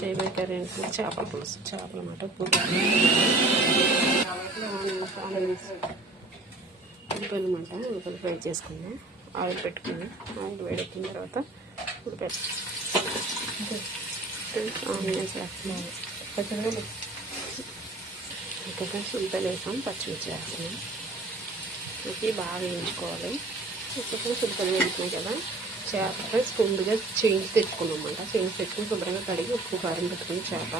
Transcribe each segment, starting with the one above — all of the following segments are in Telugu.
చేయబోయే కర్రీ అంటే చేపల పులుసు. చేపల మాట ఉల్లిపాయలు ఫ్రై చేసుకుందాం. ఆయిల్ పెట్టుకుందాం. ఆయిల్ వేడెక్కిన తర్వాత ఆనియన్స్ వేస్తున్నాం. ఉల్లిపాయలు వేసాం, పచ్చిమిర్చి వేస్తున్నాం. ఇది బాగా వేయించుకోవాలి. ఉల్లిపాయలు వేయించినాయి కదా, చేప ముందుగా చేయించి తెచ్చుకున్నామంట. చేయించి తెచ్చుకుని శుభ్రంగా కడిగి ఉప్పు కారం పెట్టుకుని చేప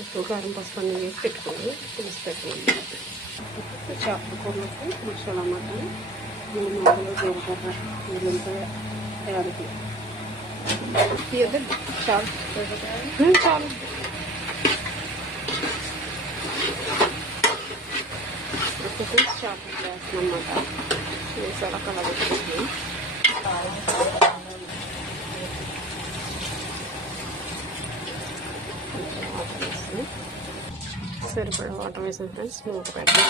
ఉప్పు కారం పసుపు అన్నీ వేసి పెట్టుకుని పులుసు పెట్టుకున్నాం. చేపల కూరలకు మసాలా అన్నమాట. మూడు జీలకర్ర, ఉల్లిపాయ, యాలకి చాలు చాలు. చేపలు వేస్తామన్నమాట. వేసాక కలబెట్టుకుంటాం. సరిపడా వాటర్ వేసాం ఫ్రెండ్స్. మూత పెట్టాం.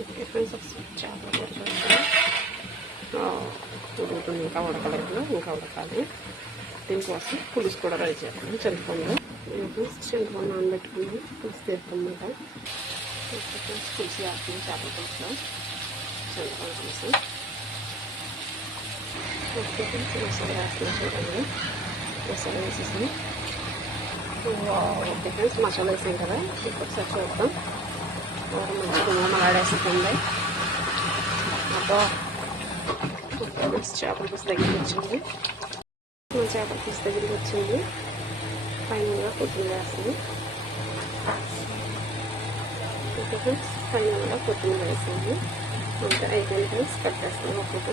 ఓకే ఫ్రెండ్స్, చేపల కూర ఉడుకుతుంది. ఇంకా ఉడకలేదు, ఇంకా ఉడకాలి. దీనికోసం పులుసు కూడా రెడీ చేస్తాను. చింతపండు చింతపండు నానబెట్టుకుని పులుసు తీస్తామన్నమాట. పులుసు వేస్తున్నాం. చేపల పులుసులో చింతపండు పులుసు. ఓకే ఫ్రెండ్స్, మసాలా వేస్తున్నాం. చూడండి, మసాలా వేసేసాం. ఓకే ఫ్రెండ్స్, మసాలా వేసాం కదా, ఒకసారి చూద్దాం. మంచిగా మలాడేస్తుంది. అబ్బా, చేపల పులుసు దగ్గరికి వచ్చింది. చేపల పులుసు దగ్గరికి వచ్చింది. ఫైనల్గా కొత్తిమీర వేస్తుంది. ఓకే ఫ్రెండ్స్, ఫైనల్గా కొత్తిమీర వేసింది. ఇంకా అయిపోయింది ఫ్రెండ్స్. కట్ చేస్తాను. ఒక్కొక్క